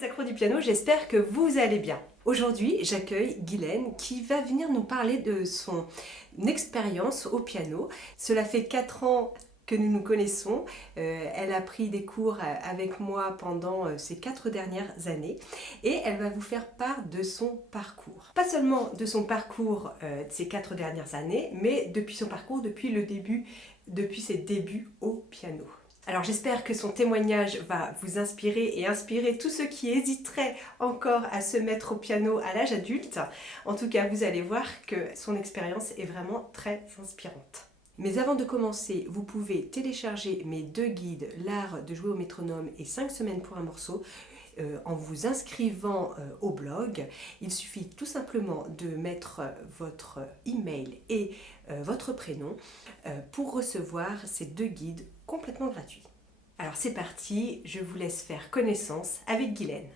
les accros du piano, j'espère que vous allez bien. Aujourd'hui, j'accueille Guylaine qui va venir nous parler de son expérience au piano. Cela fait 4 ans que nous nous connaissons. Elle a pris des cours avec moi pendant ces 4 dernières années et elle va vous faire part de son parcours. Pas seulement de son parcours de ces 4 dernières années, mais depuis son parcours, depuis ses débuts au piano. Alors j'espère que son témoignage va vous inspirer et inspirer tous ceux qui hésiteraient encore à se mettre au piano à l'âge adulte. En tout cas, vous allez voir que son expérience est vraiment très inspirante. Mais avant de commencer, vous pouvez télécharger mes 2 guides, l'art de jouer au métronome et 5 semaines pour un morceau, en vous inscrivant au blog. Il suffit tout simplement de mettre votre email et votre prénom pour recevoir ces 2 guides complètement gratuits. Alors c'est parti, je vous laisse faire connaissance avec Guylaine.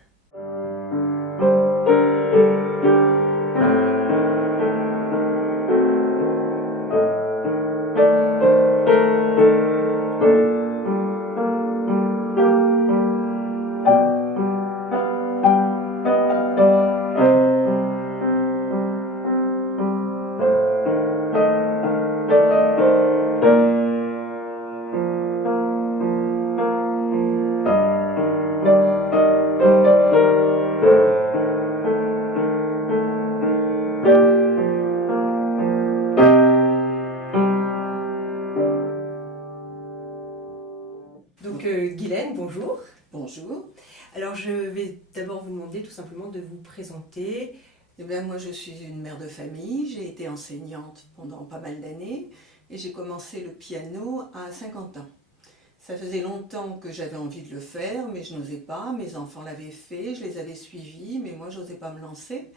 Donc Guylaine, bonjour. Bonjour. Alors je vais d'abord vous demander tout simplement de vous présenter. Eh bien, moi, je suis une mère de famille, j'ai été enseignante pendant pas mal d'années et j'ai commencé le piano à 50 ans. Ça faisait longtemps que j'avais envie de le faire, mais je n'osais pas. Mes enfants l'avaient fait, je les avais suivis, mais moi, je n'osais pas me lancer.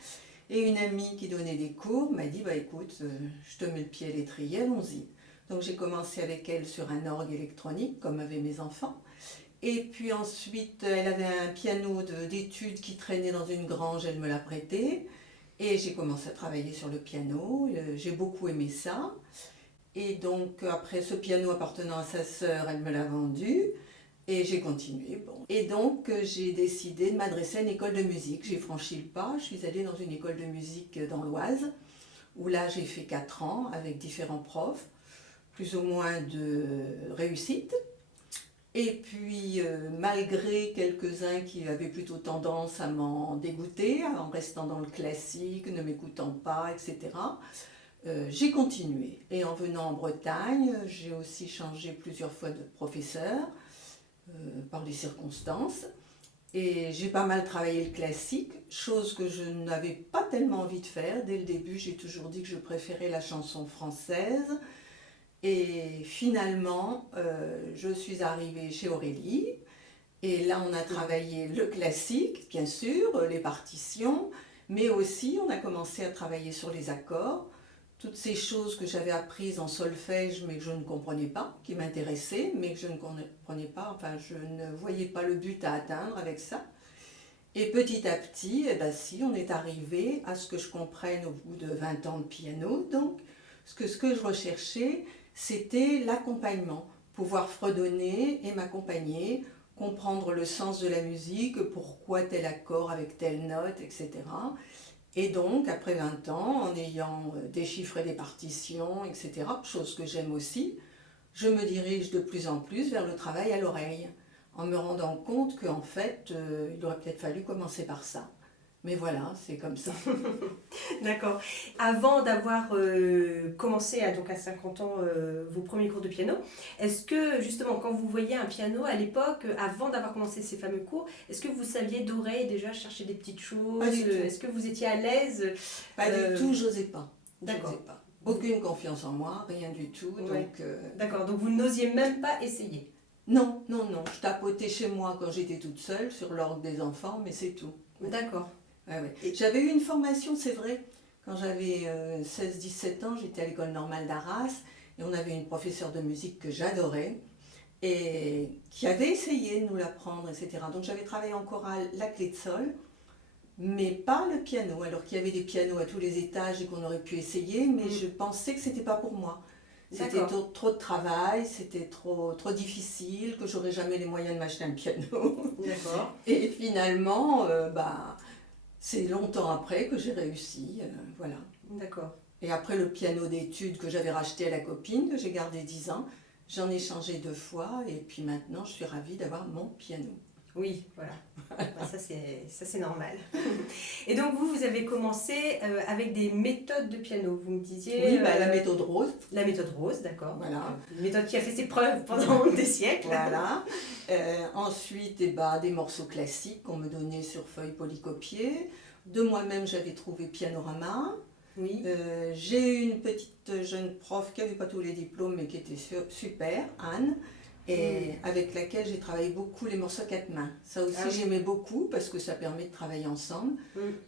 Et une amie qui donnait des cours m'a dit, écoute, je te mets le pied à l'étrier, allons-y. Donc j'ai commencé avec elle sur un orgue électronique, comme avaient mes enfants. Et puis ensuite, elle avait un piano d'études qui traînait dans une grange, elle me l'a prêté. Et j'ai commencé à travailler sur le piano, j'ai beaucoup aimé ça. Et donc après ce piano appartenant à sa sœur, elle me l'a vendu. Et j'ai continué. Bon. Et donc j'ai décidé de m'adresser à une école de musique. J'ai franchi le pas, je suis allée dans une école de musique dans l'Oise, où là j'ai fait 4 ans avec différents profs, plus ou moins de réussite. Et puis, malgré quelques-uns qui avaient plutôt tendance à m'en dégoûter, en restant dans le classique, ne m'écoutant pas, etc., j'ai continué. Et en venant en Bretagne, j'ai aussi changé plusieurs fois de professeur, par les circonstances. Et j'ai pas mal travaillé le classique, chose que je n'avais pas tellement envie de faire. Dès le début, j'ai toujours dit que je préférais la chanson française. Et finalement, je suis arrivée chez Aurélie. Et là, on a travaillé le classique, bien sûr, les partitions, mais aussi on a commencé à travailler sur les accords. Toutes ces choses que j'avais apprises en solfège, mais que je ne comprenais pas, qui m'intéressaient, mais que je ne comprenais pas, enfin, je ne voyais pas le but à atteindre avec ça. Et petit à petit, si, on est arrivé à ce que je comprenne au bout de 20 ans de piano. Donc, ce que je recherchais, c'était l'accompagnement, pouvoir fredonner et m'accompagner, comprendre le sens de la musique, pourquoi tel accord avec telle note, etc. Et donc, après 20 ans, en ayant déchiffré des partitions, etc., chose que j'aime aussi, je me dirige de plus en plus vers le travail à l'oreille, en me rendant compte qu'en fait, il aurait peut-être fallu commencer par ça. Mais voilà, c'est comme ça. D'accord. Avant d'avoir commencé donc à 50 ans vos premiers cours de piano, est-ce que justement quand vous voyiez un piano à l'époque, avant d'avoir commencé ces fameux cours, est-ce que vous saviez d'oreille déjà chercher des petites choses? Pas du tout. Est-ce que vous étiez à l'aise? Pas du tout, j'osais pas. D'accord. J'osais pas. Aucune confiance en moi, rien du tout. Ouais. Donc, D'accord, donc vous n'osiez même pas essayer? non. Je tapotais chez moi quand j'étais toute seule sur l'orgue des enfants, mais c'est tout. D'accord. Ouais. J'avais eu une formation, c'est vrai, quand j'avais 16-17 ans, j'étais à l'école normale d'Arras et on avait une professeure de musique que j'adorais et qui avait essayé de nous l'apprendre, etc. Donc j'avais travaillé en chorale la clé de sol, mais pas le piano, alors qu'il y avait des pianos à tous les étages et qu'on aurait pu essayer, mais je pensais que c'était pas pour moi. C'était trop de travail, c'était trop difficile, que j'aurais jamais les moyens de m'acheter un piano. D'accord. Et finalement, c'est longtemps après que j'ai réussi, voilà. D'accord. Et après le piano d'études que j'avais racheté à la copine, que j'ai gardé 10 ans, j'en ai changé 2 fois et puis maintenant je suis ravie d'avoir mon piano. Oui, voilà. Ça c'est normal. Et donc vous avez commencé avec des méthodes de piano, vous me disiez. Oui, la méthode Rose. La méthode Rose, d'accord. Voilà. Une méthode qui a fait ses preuves pendant des siècles. Voilà. Ensuite, des morceaux classiques qu'on me donnait sur feuilles polycopiées. De moi-même, j'avais trouvé Pianorama. Oui. J'ai eu une petite jeune prof qui n'avait pas tous les diplômes, mais qui était super, Anne, et avec laquelle j'ai travaillé beaucoup les morceaux à 4 mains. Ça aussi, j'aimais beaucoup parce que ça permet de travailler ensemble,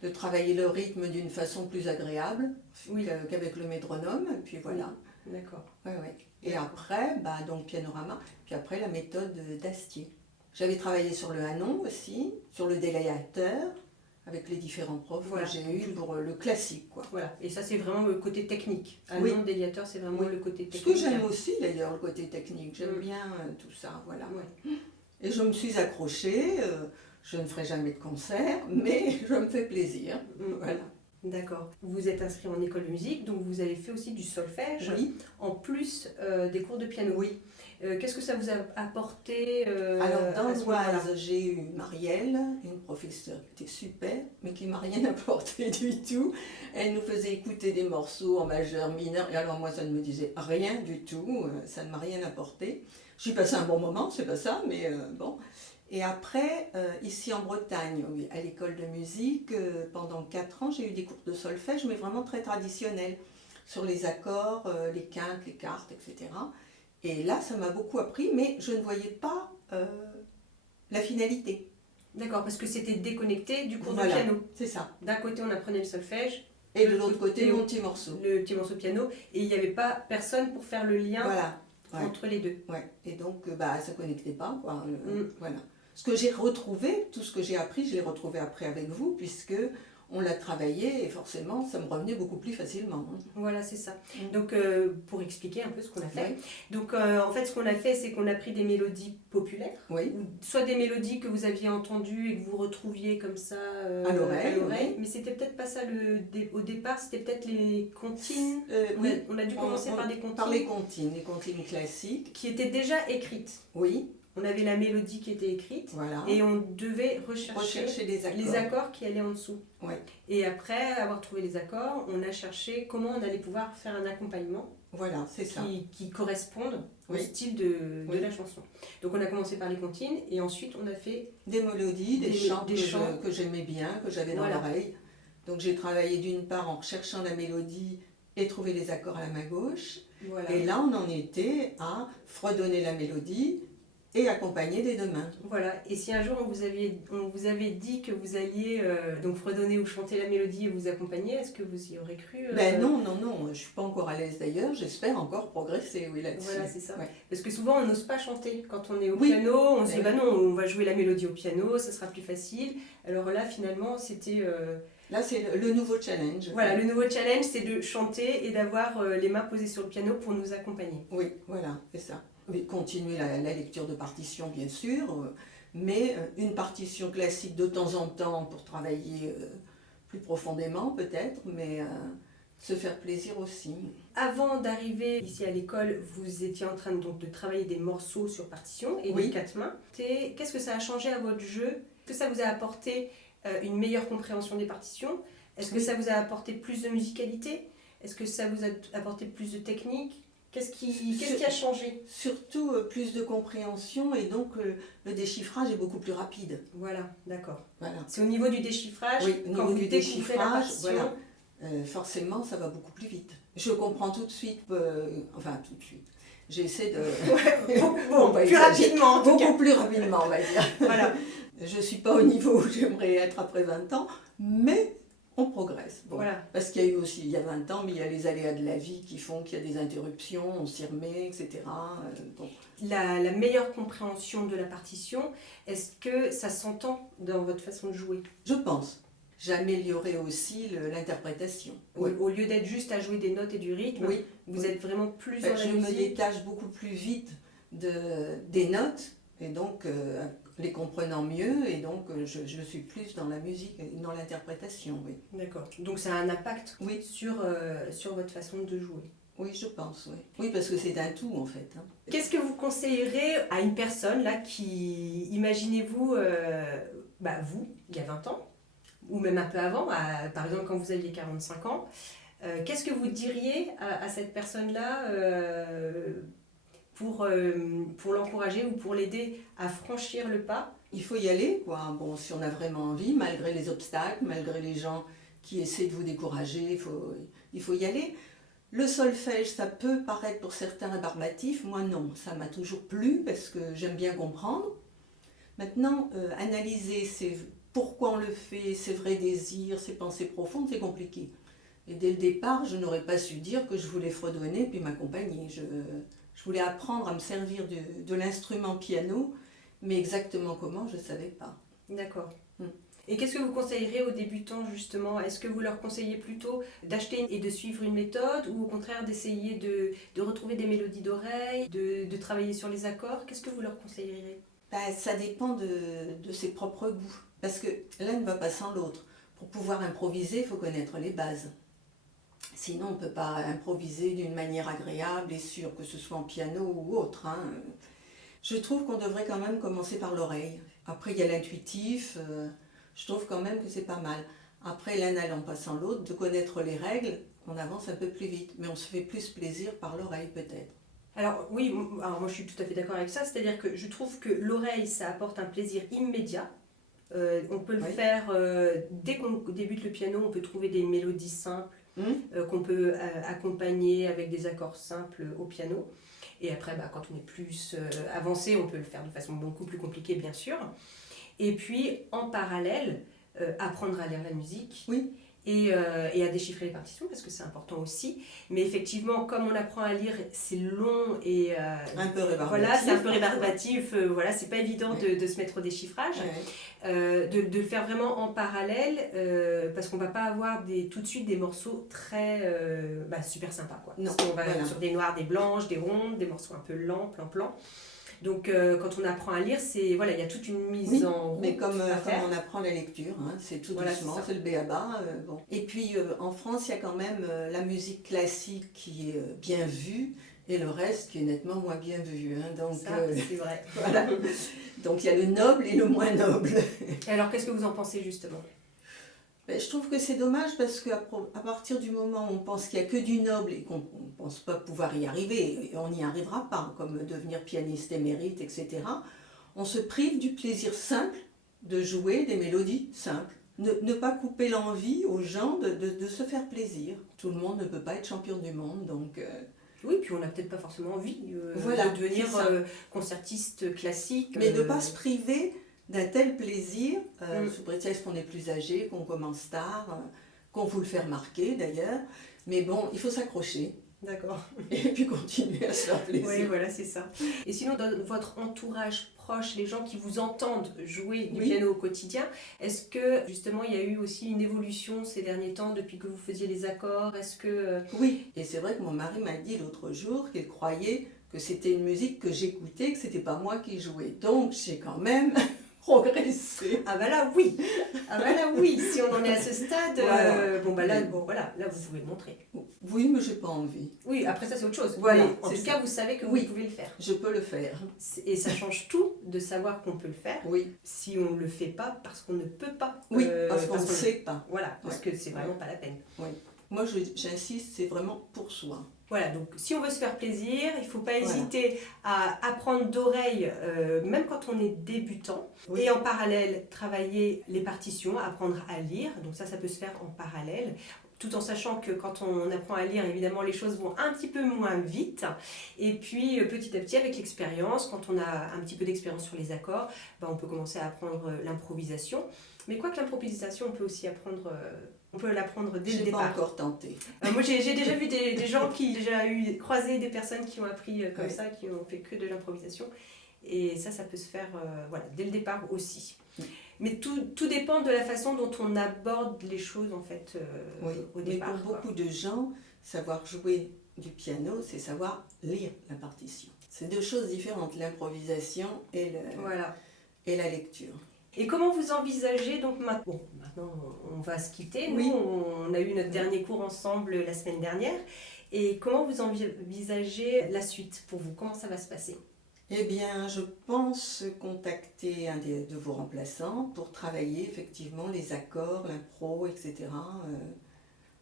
de travailler le rythme d'une façon plus agréable qu'avec le métronome. Et puis voilà. Oui. D'accord. Ouais. Et après, donc Pianorama, puis après la méthode d'Astier. J'avais travaillé sur le Hanon aussi, sur le délayateur, avec les différents profs que j'ai eu pour le classique, quoi. Voilà, et ça c'est vraiment le côté technique. Un nom déliateur, c'est vraiment le côté technique. Ce que j'aime aussi d'ailleurs, le côté technique, j'aime bien tout ça, voilà. Et je me suis accrochée, je ne ferai jamais de concert, mais je me fais plaisir, voilà. D'accord. Vous êtes inscrit en école de musique, donc vous avez fait aussi du solfège, en plus des cours de piano. Oui. Qu'est-ce que ça vous a apporté Alors dans l'Oise, j'ai eu Marielle, une professeure qui était super, mais qui ne m'a rien apporté du tout. Elle nous faisait écouter des morceaux en majeur, mineur, et alors moi ça ne me disait rien du tout, ça ne m'a rien apporté. J'ai passé un bon moment, c'est pas ça, mais bon. Et après, ici en Bretagne, à l'école de musique, pendant 4 ans, j'ai eu des cours de solfège, mais vraiment très traditionnels, sur les accords, les quintes, les quartes, etc. Et là, ça m'a beaucoup appris, mais je ne voyais pas la finalité. D'accord, parce que c'était déconnecté du cours de piano. C'est ça. D'un côté, on apprenait le solfège. Et de l'autre côté, mon petit morceau. Le petit morceau piano. Et il n'y avait pas personne pour faire le lien entre les deux. Ouais. Et donc, ça ne connectait pas, quoi. Voilà. Ce que j'ai retrouvé, tout ce que j'ai appris, je l'ai retrouvé après avec vous, puisque on l'a travaillé et forcément, ça me revenait beaucoup plus facilement. Voilà, c'est ça. Donc, pour expliquer un peu ce qu'on a fait. Donc, en fait, ce qu'on a fait, c'est qu'on a pris des mélodies populaires. Soit des mélodies que vous aviez entendues et que vous retrouviez comme ça à l'oreille. Mais c'était peut-être pas ça au départ, c'était peut-être les comptines. On a dû commencer par des comptines. Par les comptines classiques. Qui étaient déjà écrites. Oui. On avait la mélodie qui était écrite et on devait rechercher les accords qui allaient en dessous. Et après avoir trouvé les accords, on a cherché comment on allait pouvoir faire un accompagnement qui corresponde au style de la chanson. Donc on a commencé par les comptines et ensuite on a fait des mélodies, des chants que j'aimais bien, que j'avais dans l'oreille. Donc j'ai travaillé d'une part en recherchant la mélodie et trouver les accords à la main gauche. Et là on en était à fredonner la mélodie et accompagner des 2 mains. Voilà, et si un jour on vous avait dit que vous alliez donc fredonner ou chanter la mélodie et vous accompagner, est-ce que vous y aurez cru Non, je ne suis pas encore à l'aise d'ailleurs, j'espère encore progresser là-dessus. Voilà, c'est ça. Parce que souvent on n'ose pas chanter quand on est au piano, on se dit non, on va jouer la mélodie au piano, ça sera plus facile. Alors là finalement c'était... Là c'est le nouveau challenge. Voilà, le nouveau challenge c'est de chanter et d'avoir les mains posées sur le piano pour nous accompagner. Oui, voilà, c'est ça. Continuer la lecture de partition bien sûr, mais une partition classique de temps en temps pour travailler plus profondément peut-être, mais se faire plaisir aussi. Avant d'arriver ici à l'école, vous étiez en train donc de travailler des morceaux sur partition et des 4 mains. Qu'est-ce que ça a changé à votre jeu? Est-ce que ça vous a apporté une meilleure compréhension des partitions? Est-ce que ça vous a apporté plus de musicalité? Est-ce que ça vous a apporté plus de technique? Qu'est-ce qui a changé? Surtout plus de compréhension et donc le déchiffrage est beaucoup plus rapide. Voilà, d'accord. Voilà. C'est au niveau du déchiffrage, quand vous découvrez la partition, forcément ça va beaucoup plus vite. Je comprends tout de suite, tout de suite. J'essaie de... plus rapidement en tout cas. Beaucoup plus rapidement on va dire. Voilà. Je ne suis pas au niveau où j'aimerais être après 20 ans, mais... on progresse. Parce qu'il y a eu aussi, il y a 20 ans, mais il y a les aléas de la vie qui font qu'il y a des interruptions, on s'y remet, etc. La meilleure compréhension de la partition, est-ce que ça s'entend dans votre façon de jouer? Je pense. j'améliorais aussi l'interprétation. Oui. Au lieu d'être juste à jouer des notes et du rythme, Oui. vous êtes vraiment plus dans la Je musique. me détache beaucoup plus vite des notes, et donc les comprenant mieux, et donc je suis plus dans la musique et dans l'interprétation, oui. D'accord. Donc ça a un impact Oui. sur votre façon de jouer. Oui, je pense, oui. Oui, parce que c'est un tout, en fait. Hein. Qu'est-ce que vous conseillerez à une personne là qui, imaginez-vous, vous, il y a 20 ans, ou même un peu avant, par exemple quand vous aviez 45 ans, qu'est-ce que vous diriez à cette personne-là pour l'encourager ou pour l'aider à franchir le pas? Il faut y aller, quoi. Bon, si on a vraiment envie, malgré les obstacles, malgré les gens qui essaient de vous décourager, il faut y aller. Le solfège, ça peut paraître pour certains rébarbatif, moi non, ça m'a toujours plu parce que j'aime bien comprendre. Maintenant, analyser pourquoi on le fait, ses vrais désirs, ses pensées profondes, c'est compliqué. Et dès le départ, je n'aurais pas su dire que je voulais fredonner puis m'accompagner. Je voulais apprendre à me servir de l'instrument piano, mais exactement comment, je ne savais pas. D'accord. Et qu'est-ce que vous conseillerez aux débutants justement? Est-ce que vous leur conseillez plutôt d'acheter et de suivre une méthode ou au contraire d'essayer de retrouver des mélodies d'oreille, de travailler sur les accords? Qu'est-ce que vous leur conseillerez? Ça dépend de ses propres goûts, parce que l'un ne va pas sans l'autre. Pour pouvoir improviser, il faut connaître les bases. Sinon, on ne peut pas improviser d'une manière agréable et sûre, que ce soit en piano ou autre. Hein. Je trouve qu'on devrait quand même commencer par l'oreille. Après, il y a l'intuitif. Je trouve quand même que c'est pas mal. Après, l'un n'allant pas sans l'autre, de connaître les règles, on avance un peu plus vite. Mais on se fait plus plaisir par l'oreille peut-être. Alors oui, moi je suis tout à fait d'accord avec ça. C'est-à-dire que je trouve que l'oreille, ça apporte un plaisir immédiat. On peut le faire dès qu'on débute le piano, on peut trouver des mélodies simples qu'on peut accompagner avec des accords simples au piano. Et après, quand on est plus avancé, on peut le faire de façon beaucoup plus compliquée, bien sûr. Et puis, en parallèle, apprendre à lire la musique et à déchiffrer les partitions, parce que c'est important aussi. Mais effectivement, comme on apprend à lire, c'est long et... un peu rébarbatif. Voilà, c'est un peu rébarbatif. Voilà, c'est pas évident de se mettre au déchiffrage. De le faire vraiment en parallèle, parce qu'on va pas avoir tout de suite des morceaux très super sympas, quoi. Non, on va sur des noirs, des blanches, des rondes, des morceaux un peu lents, plan-plan. Donc quand on apprend à lire, il y a toute une mise en route. Mais comme on apprend la lecture, hein, c'est tout doucement, c'est le b.a.-ba. Bon. Et puis en France, il y a quand même la musique classique qui est bien vue et le reste qui est nettement moins bien vu. Hein, donc, c'est vrai. Voilà. Donc il y a le noble et le moins noble. Et alors qu'est-ce que vous en pensez justement? Je trouve que c'est dommage parce qu'à partir du moment où on pense qu'il n'y a que du noble et qu'on ne pense pas pouvoir y arriver, et on n'y arrivera pas, comme devenir pianiste émérite, etc., on se prive du plaisir simple de jouer des mélodies simples. Ne pas couper l'envie aux gens de se faire plaisir. Tout le monde ne peut pas être champion du monde, donc... Oui, puis on n'a peut-être pas forcément envie de devenir concertiste classique. Mais de ne pas se priver d'un tel plaisir, sous prétexte qu'on est plus âgé, qu'on commence tard, qu'on vous le fait remarquer d'ailleurs. Mais bon, il faut s'accrocher. D'accord. Et puis continuer à se faire plaisir. Oui, voilà, c'est ça. Et sinon, dans votre entourage proche, les gens qui vous entendent jouer du piano au quotidien, est-ce que justement il y a eu aussi une évolution ces derniers temps depuis que vous faisiez les accords? Est-ce que... Oui, et c'est vrai que mon mari m'a dit l'autre jour qu'il croyait que c'était une musique que j'écoutais, que c'était pas moi qui jouais. Donc j'ai quand même... progresser. Ah bah là oui, si on en est à ce stade, là vous pouvez le montrer. Oui, mais j'ai pas envie. Oui, après ça c'est autre chose. Voilà, mais en tout cas, vous savez que vous pouvez le faire. Je peux le faire. Et ça change tout de savoir qu'on peut le faire. Oui. Si on ne le fait pas parce qu'on ne peut pas. Oui, parce qu'on ne sait pas. Voilà, parce que c'est vraiment pas la peine. Oui. Moi j'insiste, c'est vraiment pour soi. Voilà, donc si on veut se faire plaisir, il ne faut pas hésiter à apprendre d'oreille, même quand on est débutant. Et en parallèle, travailler les partitions, apprendre à lire. Donc ça peut se faire en parallèle. Tout en sachant que quand on apprend à lire, évidemment, les choses vont un petit peu moins vite. Et puis, petit à petit, avec l'expérience, quand on a un petit peu d'expérience sur les accords, on peut commencer à apprendre l'improvisation. Mais quoi que l'improvisation, on peut aussi apprendre... On peut l'apprendre dès le départ. J'ai pas encore tenté. Moi, j'ai déjà vu des gens qui ont croisé des personnes qui ont appris comme ça, qui ont fait que de l'improvisation. Et ça peut se faire dès le départ aussi. Mais tout dépend de la façon dont on aborde les choses en fait Oui, au mais départ. pour beaucoup de gens, savoir jouer du piano, c'est savoir lire la partition. C'est deux choses différentes, l'improvisation Voilà. et la lecture. Et comment vous envisagez donc maintenant, bon, maintenant on va se quitter, nous Oui. on a eu notre dernier cours ensemble la semaine dernière, et comment vous envisagez la suite pour vous? Comment ça va se passer? Eh bien, je pense contacter un de vos remplaçants pour travailler effectivement les accords, l'impro, etc.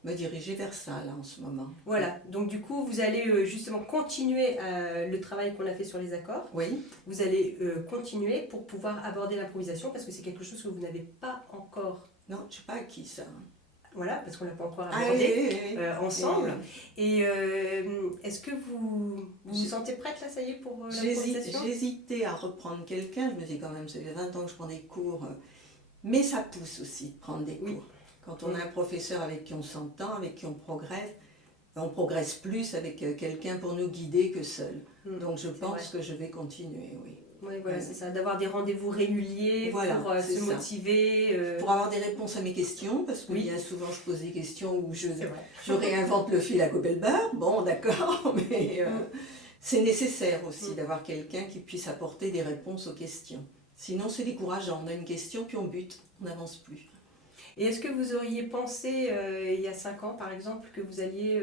Me diriger vers ça là en ce moment. Voilà, donc du coup vous allez justement continuer le travail qu'on a fait sur les accords. Oui. Vous allez continuer pour pouvoir aborder l'improvisation parce que c'est quelque chose que vous n'avez pas encore. Non, je ne sais pas acquis ça. Voilà, parce qu'on ne l'a pas encore Ah, abordé oui. ensemble. Et est-ce que vous vous sentez prête là, ça y est, pour l'improvisation? J'hésitais à reprendre quelqu'un, je me dis quand même, ça fait 20 ans que je prends des cours, mais ça pousse aussi de prendre des cours. Quand on a un professeur avec qui on s'entend, avec qui on progresse plus avec quelqu'un pour nous guider que seul. Donc je pense que je vais continuer, oui. Oui, voilà, c'est ça, d'avoir des rendez-vous réguliers pour se motiver. Pour avoir des réponses à mes questions, parce que bien souvent je pose des questions où je réinvente le fil à Gobelbar. Bon, d'accord, mais c'est nécessaire aussi d'avoir quelqu'un qui puisse apporter des réponses aux questions. Sinon c'est décourageant, on a une question puis on bute, on n'avance plus. Et est-ce que vous auriez pensé, il y a 5 ans par exemple, que vous alliez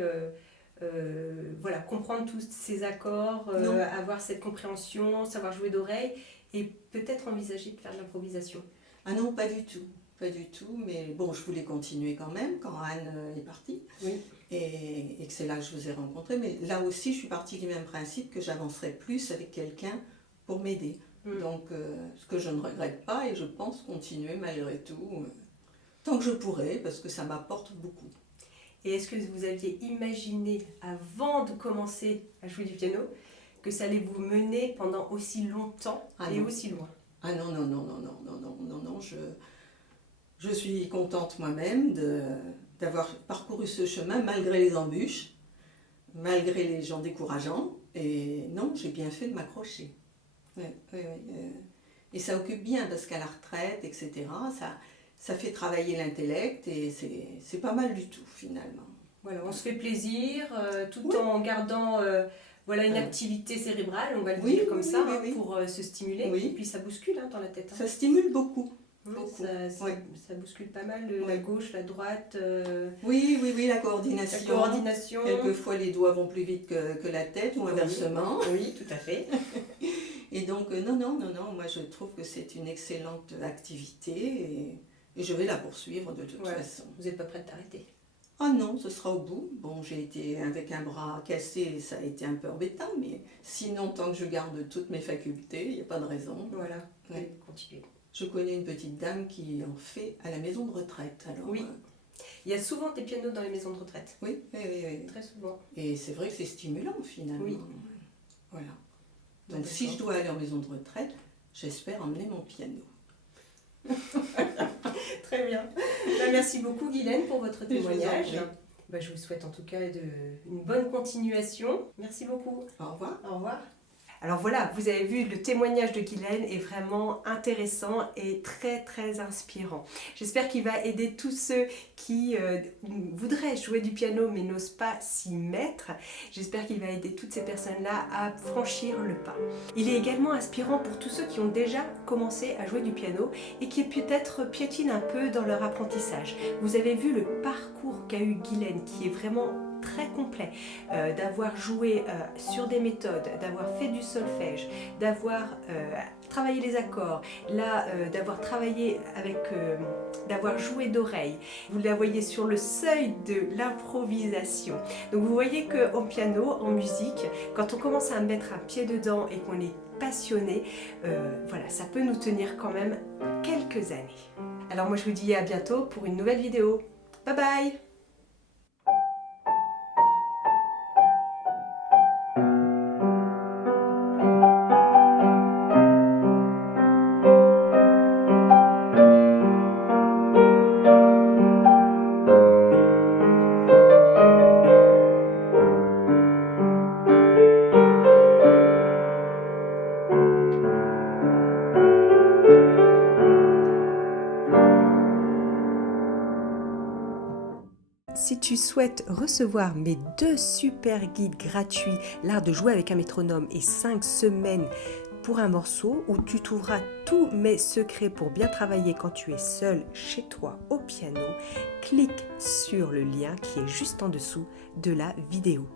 comprendre tous ces accords, avoir cette compréhension, savoir jouer d'oreille et peut-être envisager de faire de l'improvisation? Ah non, pas du tout. Pas du tout, mais bon, je voulais continuer quand même quand Anne est partie. Oui. Et que c'est là que je vous ai rencontré. Mais là aussi, je suis partie du même principe que j'avancerai plus avec quelqu'un pour m'aider. Donc, ce que je ne regrette pas et je pense continuer malgré tout. Tant que je pourrai, parce que ça m'apporte beaucoup. Et est-ce que vous aviez imaginé, avant de commencer à jouer du piano, que ça allait vous mener pendant aussi longtemps aussi loin? Ah non, non, non, non, non, non, non, non, non, je suis contente moi-même d'avoir parcouru ce chemin malgré les embûches, malgré les gens décourageants. Et non, j'ai bien fait de m'accrocher. Et ça occupe bien, parce qu'à la retraite, etc., ça fait travailler l'intellect et c'est pas mal du tout finalement. Voilà, on se fait plaisir tout en gardant une activité cérébrale, on va le dire comme ça, pour se stimuler. Et puis ça bouscule dans la tête. Ça stimule beaucoup. Ça bouscule pas mal la gauche, la droite. Oui, la coordination. La coordination. Quelquefois les doigts vont plus vite que la tête ou inversement. Oui, tout à fait. Et donc non, moi je trouve que c'est une excellente activité et je vais la poursuivre de toute façon. Vous n'êtes pas prête d'arrêter? Ah non, ce sera au bout. Bon, j'ai été avec un bras cassé, ça a été un peu embêtant, mais sinon, tant que je garde toutes mes facultés, il n'y a pas de raison. Voilà, continuez. Je connais une petite dame qui en fait à la maison de retraite. Alors, oui, il y a souvent des pianos dans les maisons de retraite. Oui. Très souvent. Et c'est vrai que c'est stimulant finalement. Oui. Voilà. Donc si je dois aller en maison de retraite, j'espère emmener mon piano. Très bien. Merci beaucoup Guylaine pour votre témoignage. Je vous souhaite en tout cas une bonne continuation. Merci beaucoup. Au revoir. Au revoir. Alors voilà, vous avez vu, le témoignage de Guylaine est vraiment intéressant et très très inspirant. J'espère qu'il va aider tous ceux qui voudraient jouer du piano mais n'osent pas s'y mettre. J'espère qu'il va aider toutes ces personnes-là à franchir le pas. Il est également inspirant pour tous ceux qui ont déjà commencé à jouer du piano et qui peut-être piétinent un peu dans leur apprentissage. Vous avez vu le parcours qu'a eu Guylaine qui est vraiment très complet, d'avoir joué sur des méthodes, d'avoir fait du solfège, d'avoir travaillé les accords, là d'avoir travaillé avec, d'avoir joué d'oreille. Vous la voyez sur le seuil de l'improvisation. Donc vous voyez qu'en piano, en musique, quand on commence à mettre un pied dedans et qu'on est passionné, ça peut nous tenir quand même quelques années. Alors moi je vous dis à bientôt pour une nouvelle vidéo. Bye bye! Si tu souhaites recevoir mes 2 super guides gratuits, l'art de jouer avec un métronome et 5 semaines pour un morceau, où tu trouveras tous mes secrets pour bien travailler quand tu es seul chez toi au piano, clique sur le lien qui est juste en dessous de la vidéo.